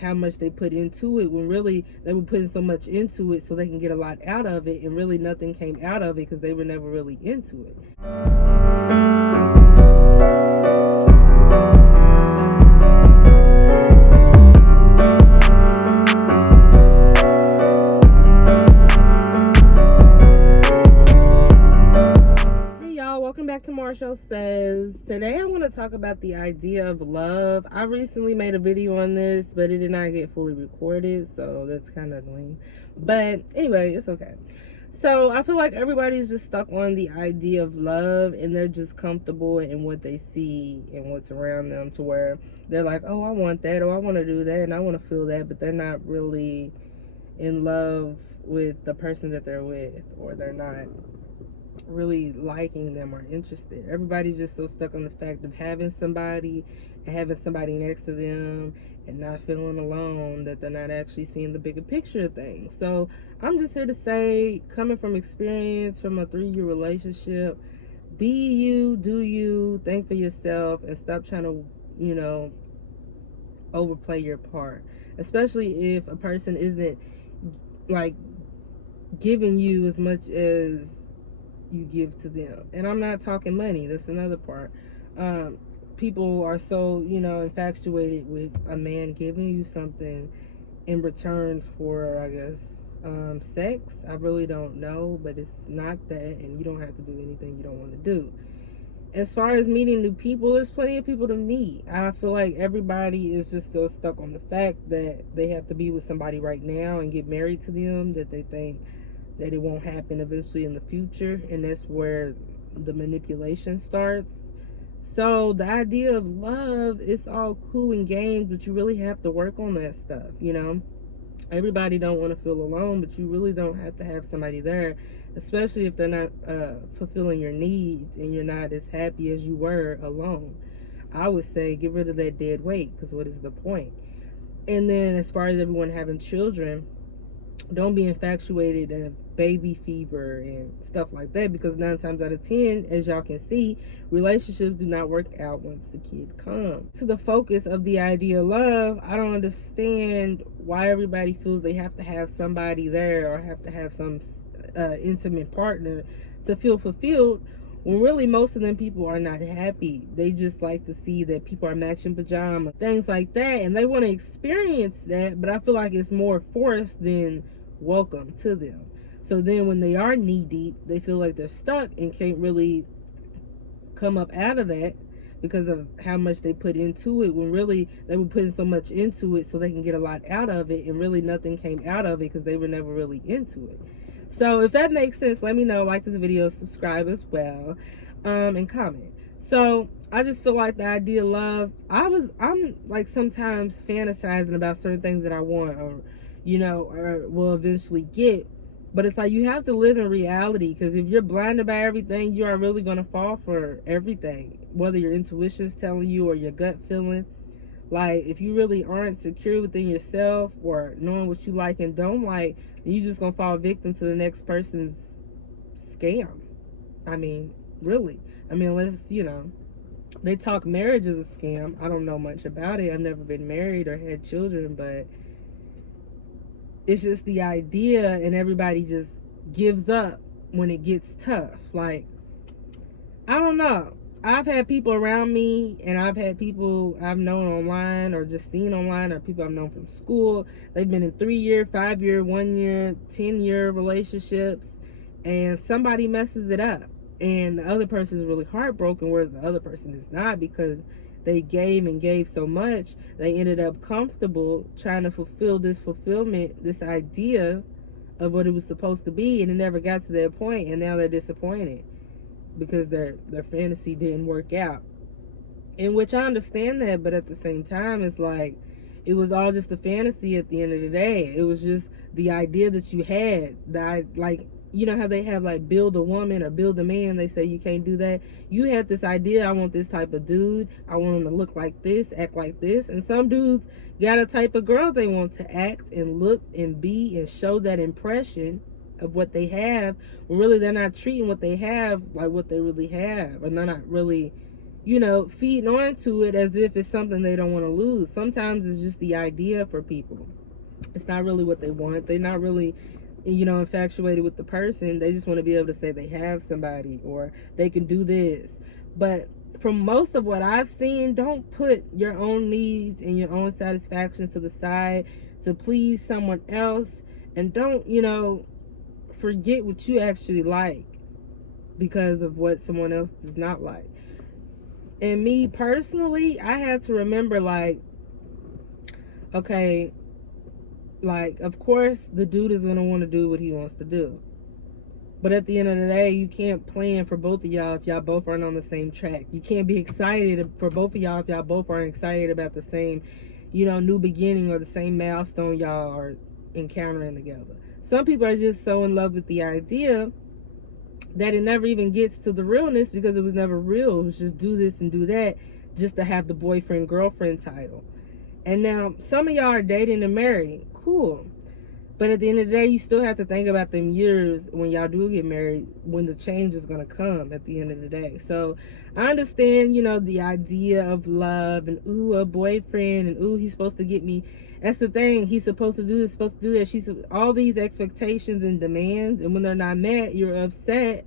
how much they put into it, when really they were putting so much into it so they can get a lot out of it, and really nothing came out of it because they were never really into it. Welcome back to Marshall Says. Today I want to talk about the idea of love. I recently made a video on this, but it did not get fully recorded, so that's kind of annoying. But anyway, it's okay. So I feel like everybody's just stuck on the idea of love, and they're just comfortable in what they see and what's around them, to where they're like, oh, I want that, or I want to do that, and I want to feel that, but they're not really in love with the person that they're with, or they're not really liking them or interested. Everybody's just so stuck on the fact of having somebody and having somebody next to them and not feeling alone, that they're not actually seeing the bigger picture of things. So I'm just here to say, coming from experience from a 3-year relationship, be you, do you, think for yourself, and stop trying to, overplay your part. Especially if a person isn't like giving you as much as you give to them. And I'm not talking money, that's another part. People are so infatuated with a man giving you something in return for, I guess, sex. I really don't know, but it's not that, and you don't have to do anything you don't want to do. As far as meeting new people, there's plenty of people to meet. I feel like everybody is just so stuck on the fact that they have to be with somebody right now and get married to them, that they think that it won't happen eventually in the future, and that's where the manipulation starts. So the idea of love, it's all cool and games, but you really have to work on that stuff. Everybody don't want to feel alone, but you really don't have to have somebody there, especially if they're not fulfilling your needs and you're not as happy as you were alone. I would say get rid of that dead weight, because what is the point? And then as far as everyone having children, don't be infatuated and baby fever and stuff like that, because 9 times out of 10, as y'all can see, relationships do not work out once the kid comes. To the focus of the idea of love, I don't understand why everybody feels they have to have somebody there or have to have some intimate partner to feel fulfilled, when really most of them people are not happy. They just like to see that people are matching pajamas, things like that, and they want to experience that, but I feel like it's more forced than welcome to them. So then when they are knee deep, they feel like they're stuck and can't really come up out of that because of how much they put into it, when really they were putting so much into it so they can get a lot out of it, and really nothing came out of it because they were never really into it. So if that makes sense, let me know. Like this video, subscribe as well, and comment. So I just feel like the idea of love, I'm like sometimes fantasizing about certain things that I want, or will eventually get. But it's like you have to live in reality, because if you're blinded by everything, you are really going to fall for everything, whether your intuition is telling you or your gut feeling. Like, if you really aren't secure within yourself or knowing what you like and don't like, then you're just going to fall victim to the next person's scam. I mean, really. I mean, unless, they talk marriage is a scam. I don't know much about it. I've never been married or had children, but it's just the idea, and everybody just gives up when it gets tough. Like, I don't know. I've had people around me, and I've had people I've known online or just seen online, or people I've known from school. They've been in 3-year, 5-year, 1-year, 10-year relationships, and somebody messes it up, and the other person is really heartbroken, whereas the other person is not, because they gave and gave so much. They ended up comfortable trying to fulfill this fulfillment, this idea of what it was supposed to be, and it never got to that point, and now they're disappointed because their fantasy didn't work out. In which I understand that, but at the same time, it's like it was all just a fantasy at the end of the day. It was just the idea that you had, that, like, how they have like build a woman or build a man, they say you can't do that. You had this idea, I want this type of dude, I want him to look like this, act like this, and some dudes got a type of girl they want to act and look and be and show that impression of what they have, when really they're not treating what they have like what they really have, and they're not really feeding onto it as if it's something they don't want to lose. Sometimes it's just the idea for people. It's not really what they want. They're not really, infatuated with the person. They just want to be able to say they have somebody or they can do this. But from most of what I've seen, don't put your own needs and your own satisfactions to the side to please someone else. And don't, forget what you actually like because of what someone else does not like. And me personally, I had to remember, like, okay, like, of course, the dude is going to want to do what he wants to do. But at the end of the day, you can't plan for both of y'all if y'all both aren't on the same track. You can't be excited for both of y'all if y'all both aren't excited about the same, new beginning or the same milestone y'all are encountering together. Some people are just so in love with the idea that it never even gets to the realness because it was never real. It was just do this and do that just to have the boyfriend girlfriend title. And now some of y'all are dating and married. Cool. But at the end of the day, you still have to think about them years when y'all do get married, when the change is going to come at the end of the day. So I understand, the idea of love and, ooh, a boyfriend and, ooh, he's supposed to get me. That's the thing. He's supposed to do this, supposed to do that. She's all these expectations and demands. And when they're not met, you're upset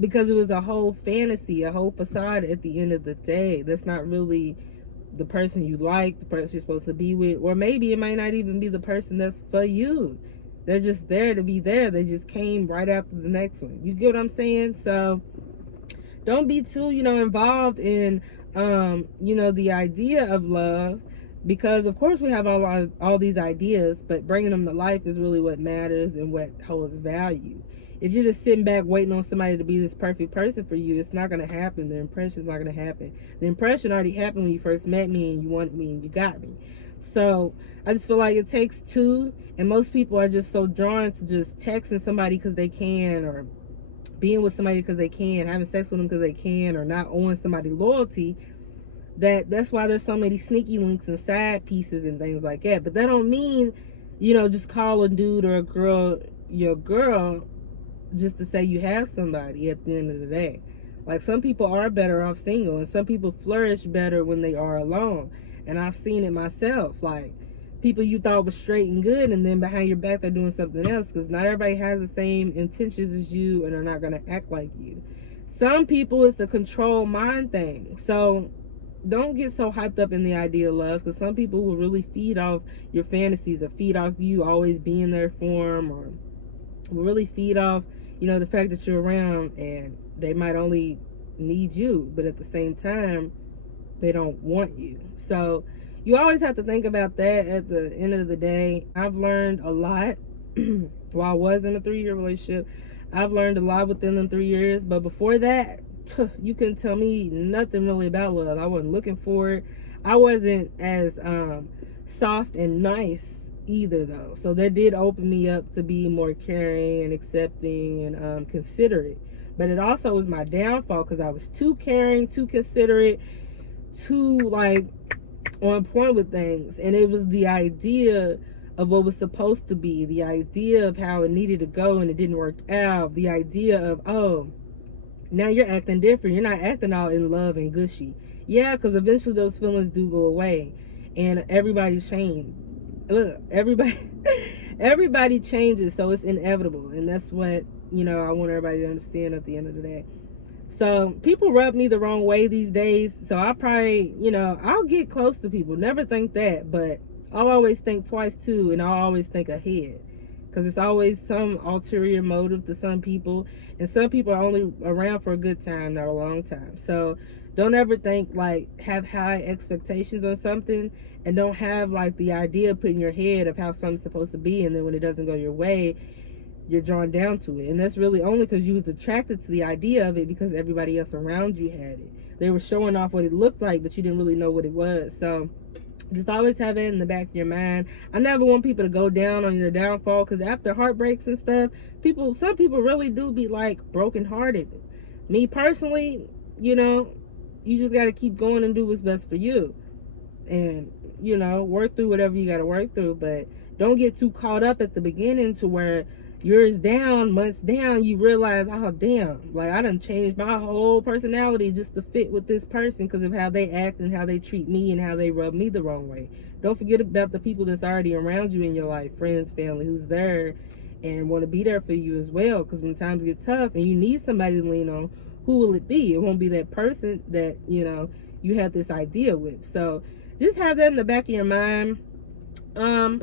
because it was a whole fantasy, a whole facade at the end of the day. That's not really the person you like, the person you're supposed to be with, or maybe it might not even be the person that's for you. They're just there to be there. They just came right after the next one. You get what I'm saying? So don't be too, involved in, the idea of love, because of course we have all these ideas, but bringing them to life is really what matters and what holds value. If you're just sitting back waiting on somebody to be this perfect person for you, it's not going to happen. The impression's not going to happen. The impression already happened when you first met me and you wanted me and you got me. So I just feel like it takes two, and most people are just so drawn to just texting somebody because they can, or being with somebody because they can, having sex with them because they can, or not owing somebody loyalty, that's why there's so many sneaky links and side pieces and things like that. But that don't mean, just call a dude or a girl your girl just to say you have somebody at the end of the day. Like, some people are better off single, and some people flourish better when they are alone. And I've seen it myself. Like, people you thought was straight and good, and then behind your back they're doing something else, because not everybody has the same intentions as you and are not going to act like you. Some people, it's a control mind thing. So don't get so hyped up in the idea of love, because some people will really feed off your fantasies, or feed off you always being there for them, or will really feed off, the fact that you're around, and they might only need you, but at the same time, they don't want you. So you always have to think about that at the end of the day. I've learned a lot while I was in a 3-year relationship. I've learned a lot within them 3 years, but before that, you couldn't tell me nothing really about love. I wasn't looking for it. I wasn't as soft and nice either, though. So that did open me up to be more caring and accepting and considerate. But it also was my downfall, because I was too caring, too considerate, too on point with things. And it was the idea of what was supposed to be, the idea of how it needed to go, and it didn't work out. The idea of, oh, now you're acting different. You're not acting all in love and gushy. Yeah, because eventually those feelings do go away, and everybody's changed. Look, everybody changes, so it's inevitable, and that's what I want everybody to understand at the end of the day. So people rub me the wrong way these days, so I probably, I'll get close to people, never think that, but I'll always think twice too, and I'll always think ahead, because it's always some ulterior motive to some people, and some people are only around for a good time, not a long time. So don't ever think, have high expectations on something, and don't have the idea put in your head of how something's supposed to be, and then when it doesn't go your way, you're drawn down to it. And that's really only because you was attracted to the idea of it because everybody else around you had it. They were showing off what it looked like, but you didn't really know what it was. So just always have it in the back of your mind. I never want people to go down on your downfall, because after heartbreaks and stuff, some people really do be brokenhearted. Me personally, you just got to keep going and do what's best for you, and work through whatever you got to work through. But don't get too caught up at the beginning to where years down, months down, you realize, oh damn, like I done changed my whole personality just to fit with this person because of how they act and how they treat me and how they rub me the wrong way. Don't forget about the people that's already around you in your life, friends, family, who's there and want to be there for you as well, because when times get tough and you need somebody to lean on, who will it be? It won't be that person that, you know, you have this idea with. So just have that in the back of your mind.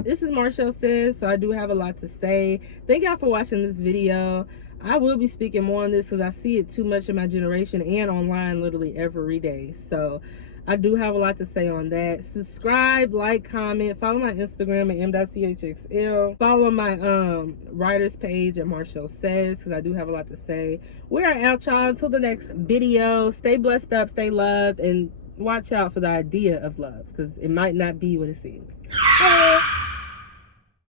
This is Marshall Says, so I do have a lot to say. Thank y'all for watching this video. I will be speaking more on this because I see it too much in my generation and online literally every day. So I do have a lot to say on that. Subscribe, like, comment, follow my Instagram at m.chxl. Follow my writers page at Marshall Says because I do have a lot to say. We're out, y'all. Until the next video. Stay blessed up, stay loved, and watch out for the idea of love because it might not be what it seems. Bye.